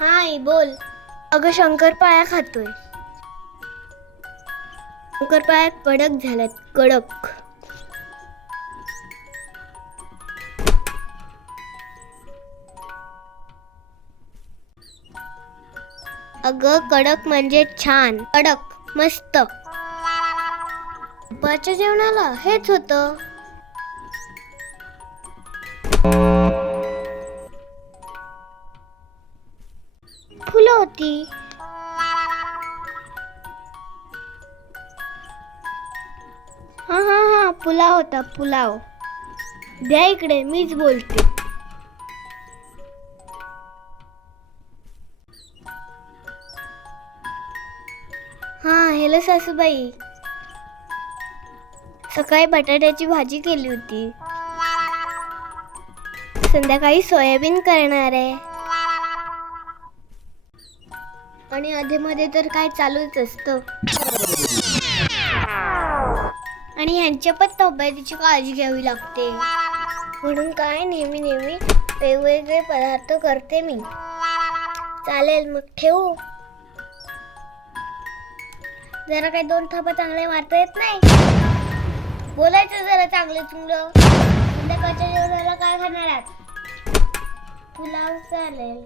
हाय बोल. अगं शंकरपाळ्या खातोय. शंकरपाळ्या कडक झाल्यात कडक. अगं कडक म्हणजे छान. कडक मस्त. दुपारच्या जेवणाला हेच होतं. फुलं होती. हा हा हा पुलाव होता पुलाव. द्या इकडे मीच बोलते. हा हॅलो सासूबाई. सकाळी बटाट्याची भाजी केली होती. संध्याकाळी सोयाबीन करणार आहे. आणि अधेमध्ये तर काय चालूच असतं. आणि ह्यांच्या पण तब्येतीची काळजी घ्यावी लागते. म्हणून काय नेहमी नेहमी वेगवेगळे पदार्थ करते मी. चालेल मग ठेवू? जरा काही दोन थापा चांगले मारता येत नाही? बोलायचं जरा चांगलं चुंगलं संध्याकाळच्या जेवणाला काय खाणार आहात? पुलाव चालेल.